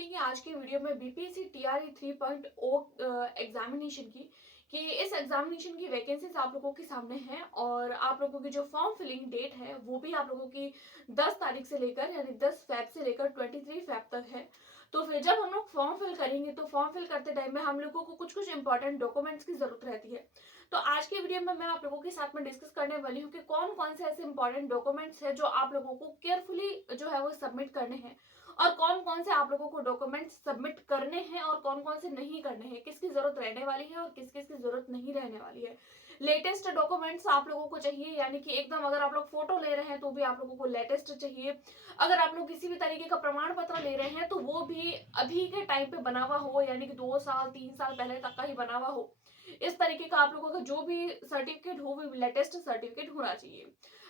करेंगे आज के वीडियो में बीपीएससी टीआरई 3.0 एग्जामिनेशन की कि इस एग्जामिनेशन की वैकेंसीज आप लोगों के सामने है और आप लोगों की जो फॉर्म फिलिंग डेट है वो भी आप लोगों की 10 तारीख से लेकर यानी 10 फेब से लेकर 23 फेब तक है। तो फिर जब हम लोग फॉर्म फिल करेंगे तो फॉर्म फिल करते टाइम में हम लोगों को कुछ कुछ इंपॉर्टेंट डॉक्यूमेंट्स की जरूरत रहती है। तो आज के वीडियो में मैं आप लोगों के साथ में डिस्कस करने वाली हूँ कि कौन कौन से ऐसे इंपॉर्टेंट डॉक्यूमेंट्स है जो आप लोगों को केयरफुली जो है वो सबमिट करने हैं और कौन कौन से आप लोगों को डॉक्यूमेंट्स सबमिट करने हैं और कौन कौन से नहीं करने हैं, किसकी जरूरत रहने वाली है और किस किस की जरूरत नहीं रहने वाली है। लेटेस्ट डॉक्यूमेंट्स आप लोगों को चाहिए यानी कि एकदम अगर आप लोग फोटो ले रहे हैं तो भी आप लोगों को लेटेस्ट चाहिए। अगर आप लोग किसी भी तरीके का प्रमाण पत्र ले रहे हैं तो वो भी अभी के टाइम पे बना हुआ हो यानी कि 2 साल 3 साल पहले तक का ही बना हुआ हो। इस तरीके का आप लोगों का जो भी सर्टिफिकेट हो वो लेटेस्ट सर्टिफिकेट होना चाहिए,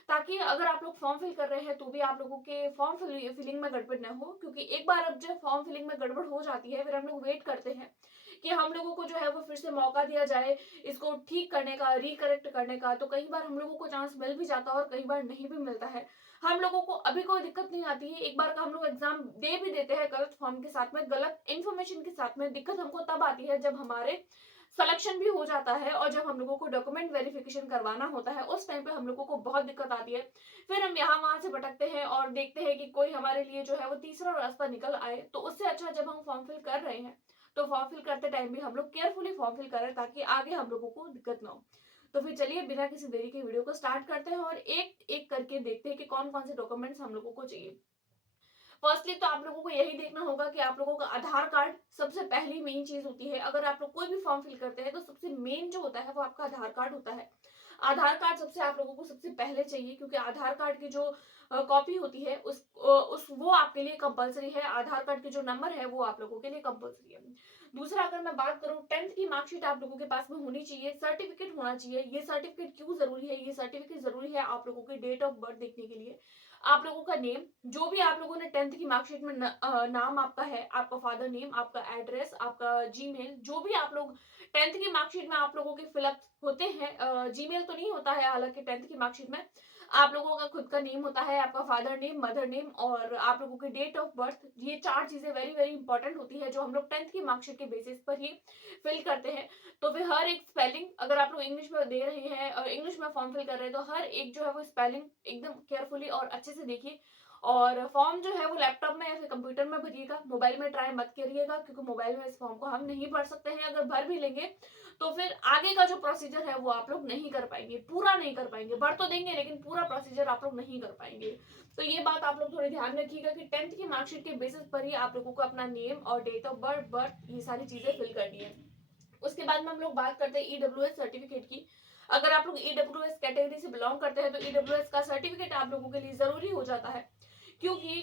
ताकि अगर आप लोग फॉर्म फिल कर रहे हैं तो भी आप लोगों के फॉर्म फिलिंग में गड़बड़ ना हो। क्योंकि एक बार अब जब फॉर्म फिलिंग में गड़बड़ हो जाती है फिर हम लोग वेट करते हैं कि हम लोगों को जो है वो फिर से मौका दिया जाए इसको ठीक करने का, रिकरेक्ट करने का। तो कई बार हम लोगों को चांस मिल भी जाता है और कई बार नहीं भी मिलता है। हम लोगों को अभी कोई दिक्कत नहीं आती है, एक बार का हम लोग एग्जाम दे भी देते हैं गलत फॉर्म के साथ में, गलत इन्फॉर्मेशन के साथ में। दिक्कत हमको तब आती है जब हमारे सिलेक्शन भी हो जाता है और जब हम लोगों को डॉक्यूमेंट वेरिफिकेशन करवाना होता है उस टाइम पे हम लोगों को बहुत दिक्कत आती है। फिर हम यहाँ वहां से भटकते हैं और देखते हैं कि कोई हमारे लिए जो है वो तीसरा रास्ता निकल आए। तो उससे अच्छा जब हम फॉर्म फिल कर रहे हैं तो फॉर्म फिल करते टाइम भी हम लोग केयरफुली फॉर्म फिल करें ताकि आगे हम लोगों को दिक्कत ना हो। तो फिर चलिए बिना किसी देरी के वीडियो को स्टार्ट करते हैं और एक एक करके देखते हैं कि कौन कौन से डॉक्यूमेंट्स हम लोगों को चाहिए। फर्स्टली तो आप लोगों को यही देखना होगा कि आप लोगों का आधार कार्ड सबसे पहली मेन चीज होती है। अगर आप लोग कोई भी फॉर्म फिल करते हैं तो सबसे मेन जो होता है वो आपका आधार कार्ड होता है। आधार कार्ड सबसे आप लोगों को सबसे पहले चाहिए क्योंकि आधार कार्ड की जो कॉपी होती है उस वो आपके लिए कंपलसरी है। आधार कार्ड के जो नंबर है वो आप लोगों के लिए कंपलसरी है। दूसरा अगर मैं बात करूं, 10th की मार्कशीट आप लोगों के पास में होनी चाहिए, सर्टिफिकेट होना चाहिए। ये सर्टिफिकेट क्यों जरूरी है? ये सर्टिफिकेट जरूरी है आप लोगों के डेट ऑफ बर्थ देखने के लिए। आप लोगों का नेम, जो भी आप लोगों ने 10th की मार्कशीट में नाम आपका है, आपका फादर नेम, आपका एड्रेस, आपका जीमेल, जो भी आप लोग 10th की मार्कशीट में आप लोगों के फिलअप होते हैं। जीमेल तो नहीं होता है हालांकि 10th की मार्कशीट में आप लोगों का खुद का नेम होता है, आपका फादर नेम, मदर नेम और आप लोगों की डेट ऑफ बर्थ। ये चार चीजें वेरी वेरी इंपॉर्टेंट होती है जो हम लोग 10th की मार्कशीट के बेसिस पर ही फिल करते हैं। तो फिर हर एक स्पेलिंग, अगर आप लोग इंग्लिश में दे रहे हैं, इंग्लिश में फॉर्म फिल कर रहे हैं तो हर एक जो है वो स्पेलिंग एकदम केयरफुली और अच्छे से देखिए। और फॉर्म जो है वो लैपटॉप में या फिर कंप्यूटर में भरिएगा, मोबाइल में ट्राई मत करिएगा क्योंकि मोबाइल में इस फॉर्म को हम नहीं भर सकते हैं। अगर भर भी लेंगे तो फिर आगे का जो प्रोसीजर है वो आप लोग नहीं कर पाएंगे, पूरा नहीं कर पाएंगे। भर तो देंगे लेकिन पूरा प्रोसीजर आप लोग नहीं कर पाएंगे। तो ये बात आप लोग थोड़ी ध्यान रखिएगा कि 10th की मार्कशीट के बेसिस पर ही आप लोगों को अपना नेम और डेट ऑफ बर्थ ये सारी चीजें फिल करनी है। उसके बाद में हम लोग बात करते हैं ईडब्ल्यूएस सर्टिफिकेट की। अगर आप लोग ईडब्ल्यूएस कैटेगरी से बिलोंग करते हैं तो ईडब्ल्यूएस का सर्टिफिकेट आप लोगों के लिए जरूरी हो जाता है क्योंकि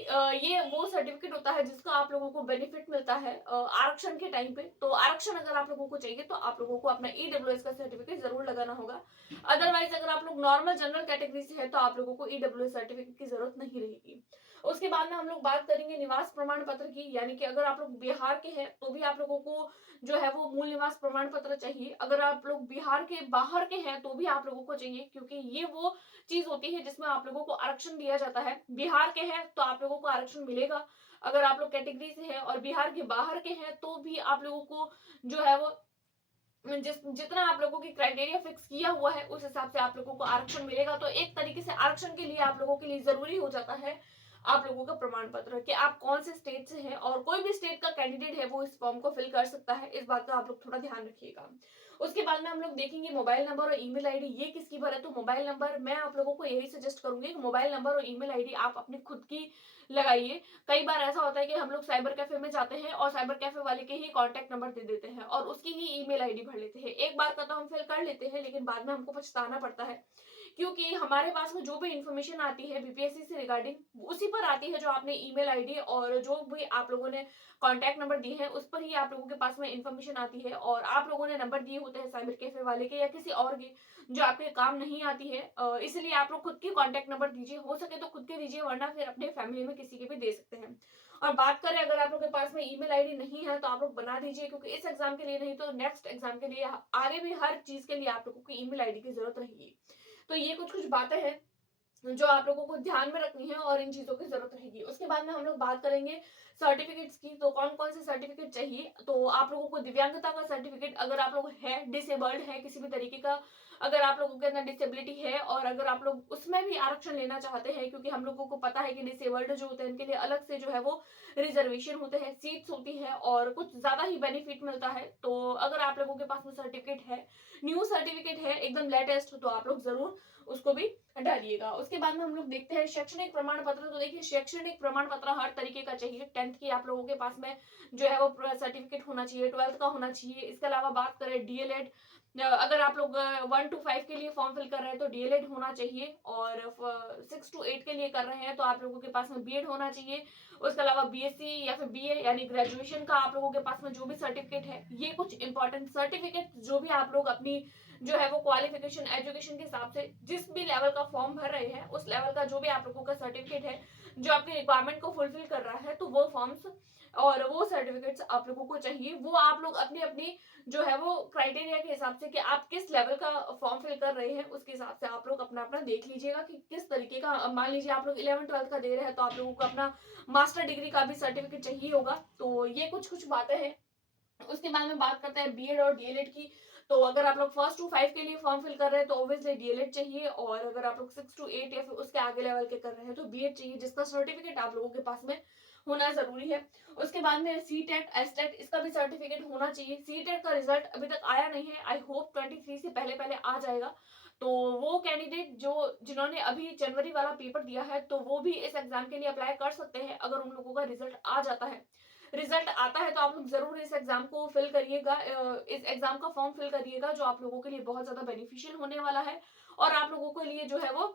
ये वो सर्टिफिकेट होता है जिसका आप लोगों को बेनिफिट मिलता है आरक्षण के टाइम पे। तो आरक्षण अगर आप लोगों को चाहिए तो आप लोगों को अपना ईडब्ल्यूएस का सर्टिफिकेट जरूर लगाना होगा। अदरवाइज अगर आप लोग नॉर्मल जनरल कैटेगरी से है तो आप लोगों को ईडब्ल्यूएस सर्टिफिकेट की जरूरत नहीं रहेगी। उसके बाद में हम लोग बात करेंगे निवास प्रमाण पत्र की, यानी कि अगर आप लोग बिहार के हैं तो भी आप लोगों को जो है वो मूल निवास प्रमाण पत्र चाहिए। अगर आप लोग बिहार के बाहर के हैं तो भी आप लोगों को चाहिए क्योंकि ये वो चीज होती है जिसमें आप लोगों को आरक्षण दिया जाता है। बिहार के हैं तो आप लोगों को आरक्षण मिलेगा। अगर आप लोग कैटेगरी से हैं और बिहार के बाहर के हैं तो भी आप लोगों को जो है वो जितना आप लोगों की क्राइटेरिया फिक्स किया हुआ है उस हिसाब से आप लोगों को आरक्षण मिलेगा। तो एक तरीके से आरक्षण के लिए आप लोगों के लिए जरूरी हो जाता है आप लोगों का प्रमाण पत्र कि आप कौन से स्टेट से हैं, और कोई भी स्टेट का कैंडिडेट है वो इस फॉर्म को फिल कर सकता है। इस बात का आप लोग थोड़ा ध्यान रखिएगा। उसके बाद में हम लोग देखेंगे मोबाइल नंबर और ईमेल आईडी, ये किसकी भर है। तो मोबाइल नंबर मैं आप लोगों को यही सजेस्ट करूंगी कि मोबाइल नंबर और ईमेल आईडी आप अपनी खुद की लगाइए। कई बार ऐसा होता है कि हम लोग साइबर कैफे में जाते हैं और साइबर कैफे वाले के ही कॉन्टेक्ट नंबर दे देते हैं और उसकी ही ईमेल आईडी भर लेते हैं। एक बार का तो हम फिल कर लेते हैं लेकिन बाद में हमको पछताना पड़ता है क्योंकि हमारे पास में जो भी इंफॉर्मेशन आती है बीपीएससी से रिगार्डिंग उसी पर आती है, जो आपने ईमेल आईडी और जो भी आप लोगों ने कांटेक्ट नंबर दिए हैं उस पर ही आप लोगों के पास में इंफॉर्मेशन आती है। और आप लोगों ने नंबर दिए होते हैं साइबर कैफे वाले के या किसी और के जो आपके काम नहीं आती है, इसलिए आप लोग खुद की कांटेक्ट नंबर दीजिए, हो सके तो खुद के दीजिए वरना फिर अपने फैमिली में किसी के भी दे सकते हैं। और बात करें अगर आप लोग के पास में ईमेल आईडी नहीं है तो आप लोग बना दीजिए क्योंकि इस एग्जाम के लिए नहीं तो नेक्स्ट एग्जाम के लिए आगे भी हर चीज के लिए आप लोगों की ईमेल आईडी की जरूरत रहेगी। तो ये कुछ कुछ बातें हैं जो आप लोगों को ध्यान में रखनी है और इन चीज़ों की ज़रूरत रहेगी। उसके बाद में हम लोग बात करेंगे सर्टिफ़िकेट्स की, तो कौन-कौन से सर्टिफ़िकेट चाहिए। तो आप लोगों को दिव्यांगता का सर्टिफ़िकेट अगर आप लोग हैं, डिसेबल्ड हैं किसी भी तरीके का, अगर आप लोगों के अंदर डिसेबिलिटी है और अगर आप लोग उसमें भी आरक्षण लेना चाहते हैं, क्योंकि हम लोगों को पता है कि डिसेबल्ड जो होते हैं उनके लिए अलग से जो है वो रिज़र्वेशन होते हैं, सीट्स होती है और कुछ ज़्यादा ही बेनिफिट मिलता है। तो अगर आप लोगों के पास में सर्टिफ़िकेट है, न्यू सर्टिफ़िकेट है एकदम लेटेस्ट, तो आप लोग ज़रूर उसको भी डालिएगा। उसके बाद में हम लोग देखते हैं शैक्षणिक प्रमाण पत्र। तो देखिए शैक्षणिक प्रमाण पत्र हर तरीके का चाहिए। 10th की आप लोगों के पास में जो है वो सर्टिफिकेट होना चाहिए, 12th का होना चाहिए। इसके अलावा बात करें डीएलएड, अगर आप लोग 1 to 5 के लिए फॉर्म फिल कर रहे हैं तो डीएलएड होना चाहिए, और 6 to 8 के लिए कर रहे हैं तो आप लोगों के पास में बीएड होना चाहिए। उसके अलावा बीएससी या फिर बीए यानी ग्रेजुएशन का आप लोगों के पास में जो भी सर्टिफिकेट है, ये कुछ इंपॉर्टेंट सर्टिफिकेट जो भी आप लोग अपनी जो है वो क्वालिफिकेशन एजुकेशन के हिसाब से जिस भी लेवल का फॉर्म भर रहे हैं उस लेवल का जो भी आप लोगों का सर्टिफिकेट है जो आपके रिक्वायरमेंट को फुलफिल कर रहा है, तो वो फॉर्म्स और वो सर्टिफिकेट्स आप लोगों को चाहिए। वो आप लोग अपनी अपनी जो है वो क्राइटेरिया के हिसाब से कि आप किस लेवल का फॉर्म फिल कर रहे हैं उसके हिसाब से आप लोग अपना अपना देख लीजिएगा कि किस तरीके का। मान लीजिए आप लोग 11th-12th का दे रहे हैं तो आप लोगों को अपना मास्टर डिग्री का भी सर्टिफिकेट चाहिए होगा। तो ये कुछ कुछ बातें हैं। उसके बाद में बात करते हैं बीएड और डीएलएड की। तो अगर आप लोग 1st to 5 के लिए फॉर्म फिल कर रहे हैं तो ऑब्वियसली डीएलएड चाहिए, और अगर आप लोग 6 to 8 या फिर उसके आगे लेवल के कर रहे हैं तो बीएड चाहिए, जिसका सर्टिफिकेट आप लोगों के पास में होना जरूरी है। उसके बाद में सी टेट एस टेट इसका भी सर्टिफिकेट होना चाहिए। सी टेट का रिजल्ट अभी तक आया नहीं है, आई होप 23 से पहले पहले आ जाएगा। तो वो कैंडिडेट जो जिन्होंने अभी जनवरी वाला पेपर दिया है तो वो भी इस एग्जाम के लिए अप्लाई कर सकते हैं अगर उन लोगों का रिजल्ट आ जाता है। रिजल्ट आता है तो आप लोग जरूर इस एग्जाम को फिल करिएगा, इस एग्जाम का फॉर्म फिल करिएगा, जो आप लोगों के लिए बहुत ज्यादा बेनिफिशियल होने वाला है। और आप लोगों के लिए जो है वो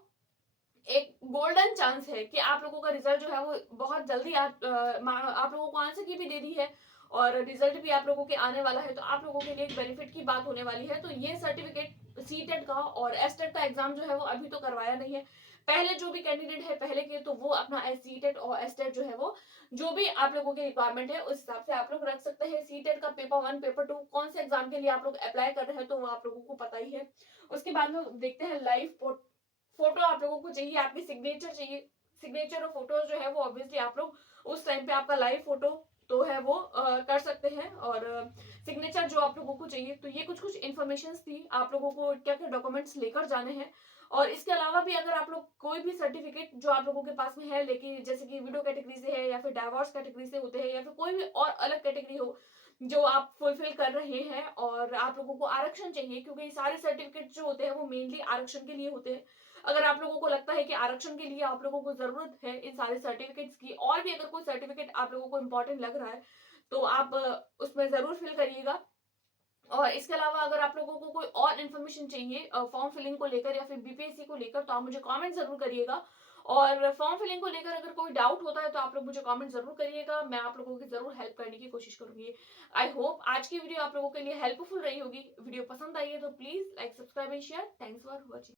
एक गोल्डन चांस है कि आप लोगों का रिजल्ट जो है वो बहुत जल्दी आप लोगों को आंसर की भी दे दी है और रिजल्ट भी आप लोगों के आने वाला है, तो आप लोगों के लिए एक बेनिफिट की बात होने वाली है। तो ये सर्टिफिकेट सीटेट का और एसटेट का एग्जाम जो है वो अभी तो करवाया नहीं है। पहले जो भी कैंडिडेट है पहले के, तो वो अपना सीटेट और एसटेट जो है वो जो भी आप लोगों की रिक्वायरमेंट है उस हिसाब से आप लोग रख सकते हैं। सीटेट का पेपर 1 पेपर 2 कौन से एग्जाम के लिए आप लोग अप्लाई कर रहे हैं तो वो आप लोगों को पता ही है। उसके बाद में देखते हैं लाइव फोटो आप लोगों को चाहिए, आपकी सिग्नेचर चाहिए। सिग्नेचर और फोटो जो है वो ऑब्वियसली आप लोग उस टाइम पे आपका लाइव फोटो तो है वो कर सकते हैं, और सिग्नेचर जो आप लोगों को चाहिए। तो ये कुछ कुछ इन्फॉर्मेशन थी आप लोगों को क्या क्या डॉक्यूमेंट्स लेकर जाने हैं। और इसके अलावा भी अगर आप लोग कोई भी सर्टिफिकेट जो आप लोगों के पास में है, लेकिन जैसे कि विडो कैटेगरी से है या फिर डाइवोर्स कैटेगरी से होते हैं या फिर कोई भी और अलग कैटेगरी हो जो आप फुलफिल कर रहे हैं और आप लोगों को आरक्षण चाहिए, क्योंकि सारे सर्टिफिकेट जो होते हैं वो मेनली आरक्षण के लिए होते हैं। अगर आप लोगों को लगता है कि आरक्षण के लिए आप लोगों को जरूरत है इन सारे सर्टिफिकेट्स की, और भी अगर कोई सर्टिफिकेट आप लोगों को इम्पोर्टेंट लग रहा है तो आप उसमें जरूर फिल करिएगा। और इसके अलावा अगर आप लोगों को कोई और इन्फॉर्मेशन चाहिए फॉर्म फिलिंग को लेकर या फिर बीपीएससी को लेकर, तो आप मुझे कमेंट जरूर करिएगा। और फॉर्म फिलिंग को लेकर अगर कोई डाउट होता है तो आप लोग मुझे कमेंट जरूर करिएगा, मैं आप लोगों की जरूर हेल्प करने की कोशिश करूंगी। आई होप आज की वीडियो आप लोगों के लिए हेल्पफुल रही होगी। वीडियो पसंद आई है तो please like subscribe and share. Thanks for watching.